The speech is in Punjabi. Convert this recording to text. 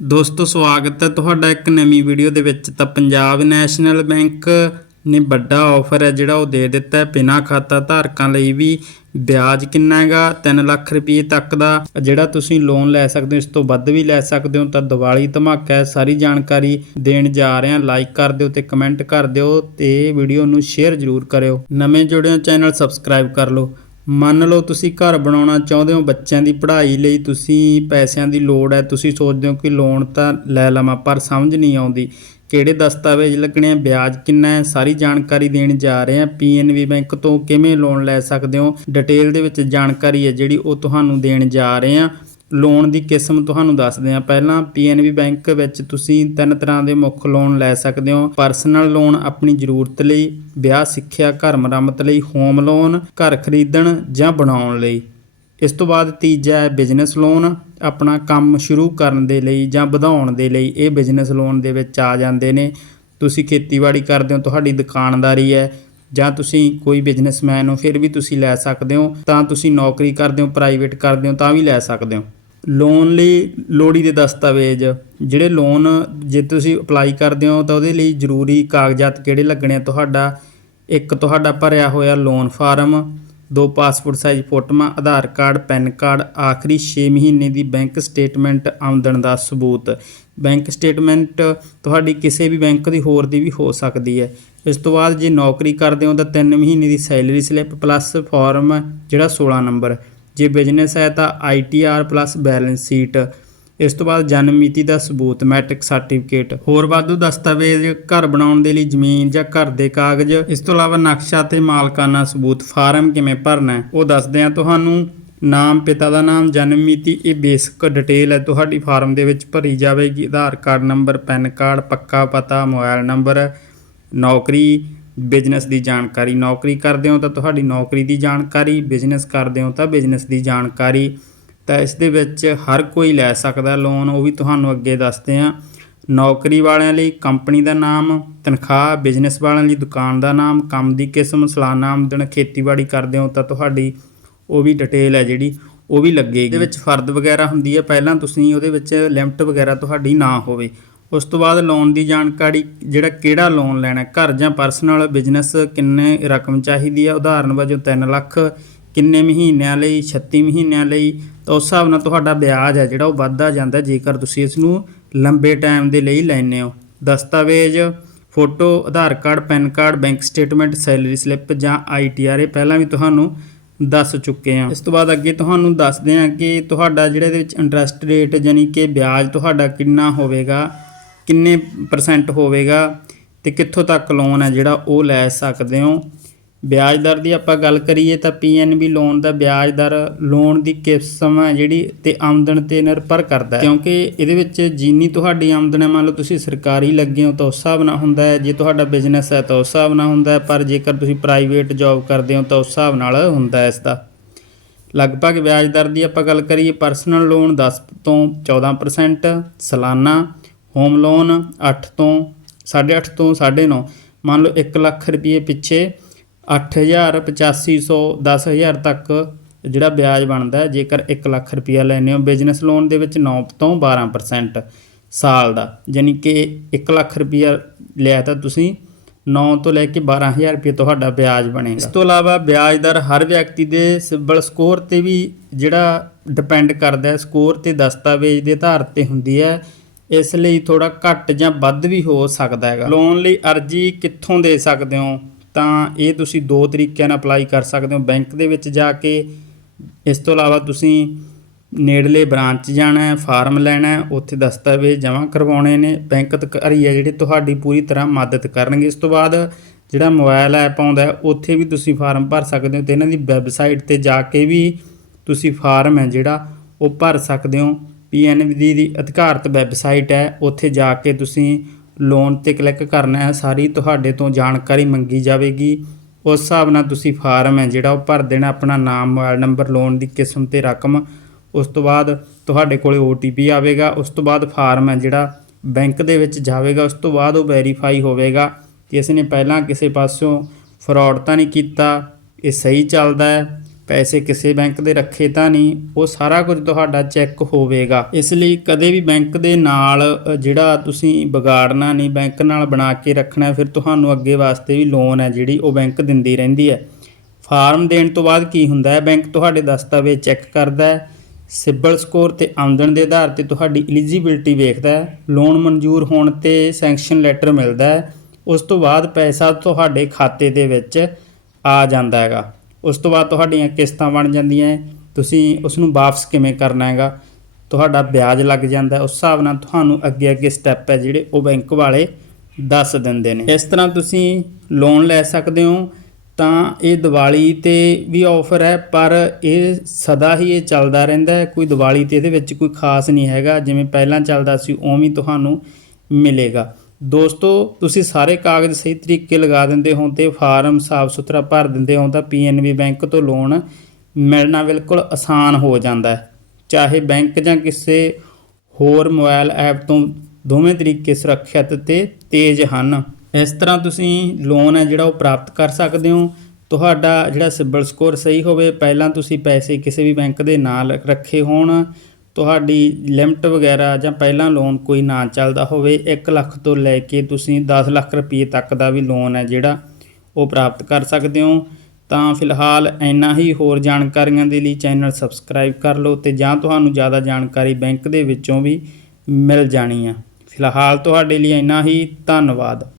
ਦੋਸਤੋ, ਸਵਾਗਤ ਹੈ ਤੁਹਾਡਾ ਇੱਕ ਨਵੀਂ ਵੀਡੀਓ ਦੇ ਵਿੱਚ। ਤਾਂ ਪੰਜਾਬ ਨੈਸ਼ਨਲ ਬੈਂਕ ਨੇ ਵੱਡਾ ਆਫਰ ਹੈ, ਜਿਹੜਾ ਉਹ ਦੇ ਦਿੱਤਾ ਹੈ। ਬਿਨਾਂ ਖਾਤਾ ਧਾਰਕਾਂ ਲਈ ਵੀ ਵਿਆਜ ਕਿੰਨਾ ਹੈਗਾ? 3 ਲੱਖ ਰੁਪਏ ਤੱਕ ਦਾ। ਜਿਹੜਾ ਤੁਸੀਂ ਲੋਨ ਲੈ ਸਕਦੇ ਹੋ, ਇਸ ਤੋਂ ਵੱਧ ਵੀ ਲੈ ਸਕਦੇ ਹੋ। ਤਾਂ ਦੀਵਾਲੀ ਧਮਾਕਾ ਹੈ, ਸਾਰੀ ਜਾਣਕਾਰੀ ਦੇਣ ਜਾ ਰਹੇ ਹਾਂ। ਲਾਈਕ ਕਰ ਦਿਓ ਤੇ ਕਮੈਂਟ ਕਰ ਦਿਓ ਤੇ ਵੀਡੀਓ ਨੂੰ ਸ਼ੇਅਰ ਜ਼ਰੂਰ ਕਰਿਓ। ਨਵੇਂ ਜੁੜੇ ਹੋ ਚੈਨਲ ਸਬਸਕ੍ਰਾਈਬ ਕਰ ਲਓ। ਮੰਨ ਲਓ ਤੁਸੀਂ ਘਰ ਬਣਾਉਣਾ ਚਾਹੁੰਦੇ ਹੋ, ਬੱਚਿਆਂ ਦੀ ਪੜ੍ਹਾਈ ਲਈ ਤੁਸੀਂ ਪੈਸਿਆਂ ਦੀ ਲੋੜ ਹੈ, ਤੁਸੀਂ ਸੋਚਦੇ ਹੋ ਕਿ ਲੋਨ ਤਾਂ ਲੈ ਲਵਾਂ, ਪਰ ਸਮਝ ਨਹੀਂ ਆਉਂਦੀ। ਕਿਹੜੇ ਦਸਤਾਵੇਜ਼ ਲੱਗਣੇ ਆ, ਵਿਆਜ ਕਿੰਨਾ ਹੈ, ਸਾਰੀ ਜਾਣਕਾਰੀ ਦੇਣ ਜਾ ਰਹੇ ਹਾਂ। ਪੀਐਨਬੀ ਬੈਂਕ ਤੋਂ ਕਿਵੇਂ ਲੋਨ ਲੈ ਸਕਦੇ ਹੋ? ਡਿਟੇਲ ਦੇ ਵਿੱਚ ਜਾਣਕਾਰੀ ਹੈ ਜਿਹੜੀ ਉਹ ਤੁਹਾਨੂੰ ਦੇਣ ਜਾ ਰਹੇ ਹਾਂ। ਲੋਨ ਦੀ ਕਿਸਮ ਤੁਹਾਨੂੰ ਦੱਸਦੇ ਹਾਂ। ਪਹਿਲਾਂ ਪੀਐਨਬੀ ਬੈਂਕ ਵਿੱਚ ਤੁਸੀਂ ਤਿੰਨ ਤਰ੍ਹਾਂ ਦੇ ਮੁੱਖ ਲੋਨ ਲੈ ਸਕਦੇ ਹੋ। ਪਰਸਨਲ ਲੋਨ ਆਪਣੀ ਜ਼ਰੂਰਤ ਲਈ, ਵਿਆਹ, ਸਿੱਖਿਆ, ਘਰ ਮੁਰੰਮਤ ਲਈ, ਹੋਮ ਲੋਨ, ਘਰ ਖਰੀਦਣ ਜਾਂ ਬਣਾਉਣ ਲਈ। ਇਸ ਤੋਂ ਬਾਅਦ ਤੀਜਾ ਹੈ ਬਿਜ਼ਨਸ ਲੋਨ। ਆਪਣਾ ਕੰਮ ਸ਼ੁਰੂ ਕਰਨ ਦੇ ਲਈ ਜਾਂ ਵਧਾਉਣ ਦੇ ਲਈ ਇਹ ਬਿਜ਼ਨਸ ਲੋਨ ਦੇ ਵਿੱਚ ਆ ਜਾਂਦੇ ਨੇ। ਤੁਸੀਂ ਖੇਤੀਬਾੜੀ ਕਰਦੇ ਹੋ, ਤੁਹਾਡੀ ਦੁਕਾਨਦਾਰੀ ਹੈ ਜਾਂ ਤੁਸੀਂ ਕੋਈ ਬਿਜ਼ਨਸਮੈਨ ਹੋ, ਫਿਰ ਵੀ ਤੁਸੀਂ ਲੈ ਸਕਦੇ ਹੋ। ਤਾਂ ਤੁਸੀਂ ਨੌਕਰੀ ਕਰਦੇ ਹੋ, ਪ੍ਰਾਈਵੇਟ ਕਰਦੇ ਹੋ, ਤਾਂ ਵੀ ਲੈ ਸਕਦੇ ਹੋ। ਲੋਨ ਲਈ ਲੋੜੀ ਦੇ ਦਸਤਾਵੇਜ਼, ਜਿਹੜੇ ਲੋਨ ਜੇ ਤੁਸੀਂ ਅਪਲਾਈ ਕਰਦੇ ਹੋ ਤਾਂ ਉਹਦੇ ਲਈ ਜ਼ਰੂਰੀ ਕਾਗਜ਼ਾਤ ਕਿਹੜੇ ਲੱਗਣੇ ਆ? ਤੁਹਾਡਾ, ਇੱਕ ਤੁਹਾਡਾ ਭਰਿਆ ਹੋਇਆ ਲੋਨ ਫਾਰਮ ਦੋ ਪਾਸਪੋਰਟ ਸਾਈਜ਼ ਫੋਟੋਆਂ, ਆਧਾਰ ਕਾਰਡ, ਪੈਨ ਕਾਰਡ, ਆਖਰੀ 6 ਮਹੀਨੇ ਦੀ ਬੈਂਕ ਸਟੇਟਮੈਂਟ ਆਮਦਨ ਦਾ ਸਬੂਤ। ਬੈਂਕ ਸਟੇਟਮੈਂਟ ਤੁਹਾਡੀ ਕਿਸੇ ਵੀ ਬੈਂਕ ਦੀ, ਹੋਰ ਦੀ ਵੀ ਹੋ ਸਕਦੀ ਹੈ। ਇਸ ਤੋਂ ਬਾਅਦ ਜੇ ਨੌਕਰੀ ਕਰਦੇ ਹੋ ਤਾਂ 3 ਮਹੀਨੇ ਦੀ ਸੈਲਰੀ ਸਲਿੱਪ ਪਲੱਸ ਫਾਰਮ ਜਿਹੜਾ 16 ਨੰਬਰ। ਜੇ ਬਿਜ਼ਨਸ ਹੈ ਤਾਂ ਆਈਟੀਆਰ ਪਲੱਸ ਬੈਲੈਂਸ ਸ਼ੀਟ ਇਸ ਤੋਂ ਬਾਅਦ ਜਨਮ ਮਿਤੀ ਦਾ ਸਬੂਤ ਮੈਟ੍ਰਿਕ ਸਰਟੀਫਿਕੇਟ ਹੋਰ ਵਾਧੂ ਦਸਤਾਵੇਜ਼ ਘਰ ਬਣਾਉਣ ਦੇ ਲਈ ਜ਼ਮੀਨ ਜਾਂ ਘਰ ਦੇ ਕਾਗਜ਼। ਇਸ ਤੋਂ ਇਲਾਵਾ ਨਕਸ਼ਾ ਤੇ ਮਾਲਕਾਨਾ ਸਬੂਤ, ਫਾਰਮ ਕਿਵੇਂ ਭਰਨਾ ਹੈ, ਉਹ ਦੱਸਦੇ ਹਾਂ ਤੁਹਾਨੂੰ। ਨਾਮ, ਪਿਤਾ ਦਾ ਨਾਮ ਜਨਮ ਮਿਤੀ ਇਹ ਬੇਸਿਕ ਡਿਟੇਲ ਹੈ। ਤੁਹਾਡੀ ਫਾਰਮ ਦੇ ਵਿੱਚ ਭਰੀ ਜਾਵੇਗੀ। Aadhaar card number, PAN card, ਪੱਕਾ ਪਤਾ, ਮੋਬਾਈਲ ਨੰਬਰ, ਨੌਕਰੀ ਬਿਜ਼ਨਸ ਦੀ ਜਾਣਕਾਰੀ, ਨੌਕਰੀ ਕਰਦੇ ਹੋ ਤਾਂ ਤੁਹਾਡੀ ਨੌਕਰੀ ਦੀ ਜਾਣਕਾਰੀ ਬਿਜ਼ਨਸ ਕਰਦੇ ਹੋ ਤਾਂ ਬਿਜ਼ਨਸ ਦੀ ਜਾਣਕਾਰੀ। ਤਾਂ ਇਸ ਦੇ ਵਿੱਚ ਹਰ ਕੋਈ ਲੈ ਸਕਦਾ ਲੋਨ ਉਹ ਵੀ ਤੁਹਾਨੂੰ ਅੱਗੇ ਦੱਸਦੇ ਹਾਂ। ਨੌਕਰੀ ਵਾਲਿਆਂ ਲਈ ਕੰਪਨੀ ਦਾ ਨਾਮ, ਤਨਖਾਹ ਬਿਜ਼ਨਸ ਵਾਲਿਆਂ ਲਈ ਦੁਕਾਨ ਦਾ ਨਾਮ, ਕੰਮ ਦੀ ਕਿਸਮ, ਸਾਲਾਨਾ ਆਮਦਨ, ਖੇਤੀਬਾੜੀ ਕਰਦੇ ਹੋ ਤਾਂ ਤੁਹਾਡੀ ਉਹ ਵੀ ਡਿਟੇਲ ਹੈ ਜਿਹੜੀ, ਉਹ ਵੀ ਲੱਗੇਗੀ। ਇਹਦੇ ਵਿੱਚ ਫਰਦ ਵਗੈਰਾ ਹੁੰਦੀ ਹੈ, ਪਹਿਲਾਂ ਤੁਸੀਂ ਉਹਦੇ ਵਿੱਚ ਲਿਮਟ ਵਗੈਰਾ ਤੁਹਾਡੀ ਨਾ ਹੋਵੇ। ਉਸ ਤੋਂ ਬਾਅਦ ਲੋਨ ਦੀ ਜਾਣਕਾਰੀ, ਜਿਹੜਾ ਕਿਹੜਾ ਲੋਨ ਲੈਣਾ ਘਰ ਜਾਂ ਪਰਸਨਲ ਬਿਜ਼ਨਸ ਕਿੰਨੇ ਰਕਮ ਚਾਹੀਦੀ ਹੈ, ਉਦਾਹਰਨ ਵਜੋਂ 3 ਲੱਖ, ਕਿੰਨੇ ਮਹੀਨਿਆਂ ਲਈ 36 ਮਹੀਨਿਆਂ ਲਈ, ਤਾਂ ਉਸ ਹਿਸਾਬ ਨਾਲ ਤੁਹਾਡਾ ਵਿਆਜ ਹੈ, ਜਿਹੜਾ ਉਹ ਵੱਧਦਾ ਜਾਂਦਾ ਜੇਕਰ ਤੁਸੀਂ ਇਸ ਨੂੰ ਲੰਬੇ ਟਾਈਮ ਦੇ ਲਈ ਲੈਂਦੇ ਹੋ। ਦਸਤਾਵੇਜ਼, photo, Aadhaar card, PAN card bank statement salary slip ਜਾਂ ਆਈਟੀਆਰ ਇਹ ਪਹਿਲਾਂ ਵੀ ਤੁਹਾਨੂੰ ਦੱਸ ਚੁੱਕੇ ਹਾਂ। ਇਸ ਤੋਂ ਬਾਅਦ ਅੱਗੇ ਤੁਹਾਨੂੰ ਦੱਸਦੇ ਹਾਂ ਕਿ ਤੁਹਾਡਾ ਜਿਹੜਾ ਇਹਦੇ ਵਿੱਚ ਇੰਟਰਸਟ ਰੇਟ ਯਾਨੀ ਕਿ ਵਿਆਜ ਤੁਹਾਡਾ ਕਿੰਨਾ ਹੋਵੇਗਾ। ਕਿੰਨੇ ਪਰਸੈਂਟ ਹੋਵੇਗਾ ਤੇ ਕਿੱਥੋਂ ਤੱਕ ਲੋਨ ਹੈ ਜਿਹੜਾ ਉਹ ਲੈ ਸਕਦੇ ਹੋ? ਵਿਆਜ ਦਰ ਦੀ ਆਪਾਂ ਗੱਲ ਕਰੀਏ ਤਾਂ ਪੀਐਨਬੀ ਲੋਨ ਦਾ ਵਿਆਜ ਦਰ ਲੋਨ ਦੀ ਕਿਸਮ ਹੈ ਜਿਹੜੀ ਤੇ ਆਮਦਨ ਤੇ ਨਿਰਭਰ ਕਰਦਾ ਹੈ। ਕਿਉਂਕਿ ਇਹਦੇ ਵਿੱਚ ਜਿੰਨੀ ਤੁਹਾਡੀ ਆਮਦਨ ਹੈ, ਮੰਨ ਲਓ ਤੁਸੀਂ ਸਰਕਾਰੀ ਲੱਗੇ ਹੋ ਤਾਂ ਉਸ ਹਿਸਾਬ ਨਾਲ ਹੁੰਦਾ ਹੈ। ਜੇ ਤੁਹਾਡਾ ਬਿਜ਼ਨਸ ਹੈ ਤਾਂ ਉਸ ਹਿਸਾਬ ਨਾਲ ਹੁੰਦਾ ਹੈ, ਪਰ ਜੇਕਰ ਤੁਸੀਂ ਪ੍ਰਾਈਵੇਟ ਜੌਬ ਕਰਦੇ ਹੋ ਤਾਂ ਉਸ ਹਿਸਾਬ ਨਾਲ ਹੁੰਦਾ ਹੈ ਇਸ ਦਾ ਲਗਭਗ ਵਿਆਜ ਦਰ ਦੀ ਆਪਾਂ ਗੱਲ ਕਰੀਏ ਪਰਸਨਲ ਲੋਨ 10 ਤੋਂ 14% ਸਾਲਾਨਾ ਹੋਮ ਲੋਨ 8 ਤੋਂ 8.5 ਤੋਂ 9.5 ਮੰਨ ਲਓ 1 ਲੱਖ ਰੁਪਏ ਪਿੱਛੇ 8000 8500 10000 ਤੱਕ ਜਿਹੜਾ ਵਿਆਜ ਬਣਦਾ ਜੇਕਰ 1 ਲੱਖ ਰੁਪਇਆ ਲੈਨੇ ਹੋ ਬਿਜ਼ਨਸ ਲੋਨ ਦੇ ਵਿੱਚ 9 ਤੋਂ 12% ਸਾਲ ਦਾ। ਯਾਨੀ ਕਿ 1 ਲੱਖ ਰੁਪਇਆ ਲਿਆ ਤਾਂ ਤੁਸੀਂ 9 ਤੋਂ ਲੈ ਕੇ 12000 ਰੁਪਏ ਤੁਹਾਡਾ ਵਿਆਜ ਬਣੇਗਾ। ਇਸ ਤੋਂ ਇਲਾਵਾ ਵਿਆਜ ਦਰ ਹਰ ਵਿਅਕਤੀ ਦੇ ਸਿਬਲ ਸਕੋਰ ਤੇ ਵੀ ਜਿਹੜਾ ਡਿਪੈਂਡ ਕਰਦਾ ਹੈ, ਸਕੋਰ ਤੇ ਦਸਤਾਵੇਜ਼ ਦੇ ਆਧਾਰ ਤੇ ਹੁੰਦੀ ਹੈ। ਇਸ ਲਈ ਥੋੜਾ ਘੱਟ ਜਾਂ ਵੱਧ ਵੀ ਹੋ ਸਕਦਾ ਹੈਗਾ। ਲੋਨ ਲਈ ਅਰਜ਼ੀ ਕਿੱਥੋਂ ਦੇ ਸਕਦੇ ਹੋ? ਤਾਂ ਇਹ ਤੁਸੀਂ ਦੋ ਤਰੀਕਿਆਂ ਨਾਲ ਅਪਲਾਈ ਕਰ ਸਕਦੇ ਹੋ। ਬੈਂਕ ਦੇ ਵਿੱਚ ਜਾ ਕੇ ਇਸ ਤੋਂ ਇਲਾਵਾ ਤੁਸੀਂ ਨੇੜਲੇ ਬ੍ਰਾਂਚ ਜਾਣਾ ਹੈ, ਫਾਰਮ ਲੈਣਾ ਹੈ, ਉੱਥੇ ਦਸਤਾਵੇਜ਼ ਜਮ੍ਹਾਂ ਕਰਵਾਉਣੇ ਨੇ। ਬੈਂਕ ਅਧਿਕਾਰੀ ਹੈ ਜਿਹੜੇ ਤੁਹਾਡੀ ਪੂਰੀ ਤਰ੍ਹਾਂ ਮਦਦ ਕਰਨਗੇ। ਇਸ ਤੋਂ ਬਾਅਦ ਜਿਹੜਾ ਮੋਬਾਈਲ ਐਪ ਆਉਂਦਾ ਹੈ, ਉੱਥੇ ਵੀ ਤੁਸੀਂ ਫਾਰਮ ਭਰ ਸਕਦੇ ਹੋ ਤੇ ਇਹਨਾਂ ਦੀ ਵੈਬਸਾਈਟ ਤੇ ਜਾ ਕੇ ਵੀ ਤੁਸੀਂ ਫਾਰਮ ਹੈ ਜਿਹੜਾ ਉਹ ਭਰ ਸਕਦੇ ਹੋ। ਪੀਐਨਬੀ ਦੀ ਅਧਿਕਾਰਤ ਵੈਬਸਾਈਟ ਹੈ, ਉੱਥੇ ਜਾ ਕੇ ਤੁਸੀਂ ਲੋਨ ਤੇ ਕਲਿੱਕ ਕਰਨਾ ਹੈ, ਸਾਰੀ ਤੁਹਾਡੇ ਤੋਂ ਜਾਣਕਾਰੀ ਮੰਗੀ ਜਾਵੇਗੀ। ਉਸ ਹਿਸਾਬ ਨਾਲ ਤੁਸੀਂ ਫਾਰਮ ਹੈ, ਜਿਹੜਾ ਉਹ ਭਰ ਦੇਣਾ, ਆਪਣਾ ਨਾਮ ਮੋਬਾਈਲ ਨੰਬਰ ਲੋਨ ਦੀ ਕਿਸਮ ਤੇ ਰਕਮ, ਉਸ ਤੋਂ ਬਾਅਦ ਤੁਹਾਡੇ ਕੋਲੇ OTP ਆਵੇਗਾ, ਉਸ ਤੋਂ ਬਾਅਦ ਫਾਰਮ ਹੈ, ਜਿਹੜਾ ਬੈਂਕ ਦੇ ਵਿੱਚ ਜਾਵੇਗਾ, ਉਸ ਤੋਂ ਬਾਅਦ ਉਹ ਵੈਰੀਫਾਈ ਹੋਵੇਗਾ ਕਿ ਇਸ ਨੇ ਪਹਿਲਾਂ ਕਿਸੇ ਪਾਸਿਓਂ ਫਰਾਡ ਤਾਂ ਨਹੀਂ ਕੀਤਾ, ਇਹ ਸਹੀ ਚੱਲਦਾ ਹੈ। ਪੈਸੇ ਕਿਸੇ ਬੈਂਕ ਦੇ ਰੱਖੇ ਤਾਂ ਨਹੀਂ, ਉਹ ਸਾਰਾ ਕੁਝ ਤੁਹਾਡਾ ਚੈੱਕ ਹੋਵੇਗਾ। ਇਸ ਲਈ ਕਦੇ ਵੀ ਬੈਂਕ ਦੇ ਨਾਲ ਜਿਹੜਾ ਤੁਸੀਂ ਵਿਗਾੜਨਾ ਨਹੀਂ, ਬੈਂਕ ਨਾਲ ਬਣਾ ਕੇ ਰੱਖਣਾ, ਫਿਰ ਤੁਹਾਨੂੰ ਅੱਗੇ ਵਾਸਤੇ ਵੀ ਲੋਨ ਹੈ ਜਿਹੜੀ, ਉਹ ਬੈਂਕ ਦਿੰਦੀ ਰਹਿੰਦੀ ਹੈ। ਫਾਰਮ ਦੇਣ ਤੋਂ ਬਾਅਦ ਕੀ ਹੁੰਦਾ ਹੈ? ਬੈਂਕ ਤੁਹਾਡੇ ਦਸਤਾਵੇਜ਼ ਚੈੱਕ ਕਰਦਾ ਹੈ, ਸਿਬਲ ਸਕੋਰ ਤੇ ਆਮਦਨ ਦੇ ਆਧਾਰ ਤੇ ਤੁਹਾਡੀ ਐਲੀਜੀਬਿਲਟੀ ਵੇਖਦਾ ਹੈ ਲੋਨ ਮਨਜ਼ੂਰ ਹੋਣ ਤੇ ਸੈਂਕਸ਼ਨ ਲੈਟਰ ਮਿਲਦਾ ਹੈ, ਉਸ ਤੋਂ ਬਾਅਦ ਪੈਸਾ ਤੁਹਾਡੇ ਖਾਤੇ ਦੇ ਵਿੱਚ ਆ ਜਾਂਦਾ ਹੈਗਾ। ਉਸ ਤੋਂ ਬਾਅਦ ਤੁਹਾਡੀਆਂ ਕਿਸ਼ਤਾਂ ਬਣ ਜਾਂਦੀਆਂ ਹੈ। ਤੁਸੀਂ ਉਸ ਨੂੰ ਵਾਪਸ ਕਿਵੇਂ ਕਰਨਾ ਹੈਗਾ? ਤੁਹਾਡਾ ਵਿਆਜ ਲੱਗ ਜਾਂਦਾ ਉਸ ਹਿਸਾਬ ਨਾਲ ਤੁਹਾਨੂੰ ਅੱਗੇ ਅੱਗੇ ਸਟੈਪ ਹੈ ਜਿਹੜੇ ਉਹ ਬੈਂਕ ਵਾਲੇ ਦੱਸ ਦਿੰਦੇ ਨੇ। ਇਸ ਤਰ੍ਹਾਂ ਤੁਸੀਂ ਲੋਨ ਲੈ ਸਕਦੇ ਹੋ। ਤਾਂ ਇਹ ਦੀਵਾਲੀ ਤੇ ਵੀ ਆਫਰ ਹੈ, ਪਰ ਇਹ ਸਦਾ ਹੀ ਇਹ ਚੱਲਦਾ ਰਹਿੰਦਾ ਹੈ। ਕੋਈ ਦੀਵਾਲੀ ਤੇ ਇਹਦੇ ਵਿੱਚ ਕੋਈ ਖਾਸ ਨਹੀਂ ਹੈਗਾ। ਜਿਵੇਂ ਪਹਿਲਾਂ ਚੱਲਦਾ ਸੀ, ਉਵੇਂ ਤੁਹਾਨੂੰ ਮਿਲੇਗਾ। ਦੋਸਤੋ, ਤੁਸੀਂ ਸਾਰੇ ਕਾਗਜ਼ ਸਹੀ ਤਰੀਕੇ ਲਗਾ ਦਿੰਦੇ ਹੋ ਤੇ ਫਾਰਮ ਸਾਫ਼ ਸੁਥਰਾ ਭਰ ਦਿੰਦੇ ਹੋ ਤਾਂ ਪੀਐਨਬੀ ਬੈਂਕ ਤੋਂ ਲੋਨ ਮਿਲਣਾ ਬਿਲਕੁਲ ਆਸਾਨ ਹੋ ਜਾਂਦਾ ਹੈ। ਚਾਹੇ ਬੈਂਕ ਜਾਂ ਕਿਸੇ ਹੋਰ ਮੋਬਾਈਲ ਐਪ ਤੋਂ ਦੋਵੇਂ ਤਰੀਕੇ ਸੁਰੱਖਿਅਤ ਤੇ ਤੇਜ਼ ਹਨ। ਇਸ ਤਰ੍ਹਾਂ ਤੁਸੀਂ ਲੋਨ ਹੈ ਜਿਹੜਾ ਉਹ ਪ੍ਰਾਪਤ ਕਰ ਸਕਦੇ ਹੋ। ਤੁਹਾਡਾ ਜਿਹੜਾ ਸਿਬਲ ਸਕੋਰ ਸਹੀ ਹੋਵੇ, ਪਹਿਲਾਂ ਤੁਸੀਂ ਪੈਸੇ ਕਿਸੇ ਵੀ ਬੈਂਕ ਦੇ ਨਾਲ ਰੱਖੇ ਹੋਣ ਤੁਹਾਡੀ ਲਿਮਟ ਵਗੈਰਾ ਜਾਂ ਪਹਿਲਾਂ ਲੋਨ ਕੋਈ ਨਾ ਚੱਲਦਾ ਹੋਵੇ 1 ਲੱਖ ਤੋਂ ਲੈ ਕੇ ਤੁਸੀਂ 10 ਲੱਖ ਰੁਪਏ ਤੱਕ ਦਾ ਵੀ ਲੋਨ ਹੈ ਜਿਹੜਾ ਉਹ ਪ੍ਰਾਪਤ ਕਰ ਸਕਦੇ ਹੋ। ਤਾਂ ਫਿਲਹਾਲ ਇੰਨਾ ਹੀ। ਹੋਰ ਜਾਣਕਾਰੀਆਂ ਦੇ ਲਈ ਚੈਨਲ ਸਬਸਕ੍ਰਾਈਬ ਕਰ ਲਓ ਤੇ ਜਾਂ ਤੁਹਾਨੂੰ ਜ਼ਿਆਦਾ ਜਾਣਕਾਰੀ ਬੈਂਕ ਦੇ ਵਿੱਚੋਂ ਵੀ ਮਿਲ ਜਾਣੀ ਆ। ਫਿਲਹਾਲ ਤੁਹਾਡੇ ਲਈ ਇੰਨਾ ਹੀ। ਧੰਨਵਾਦ।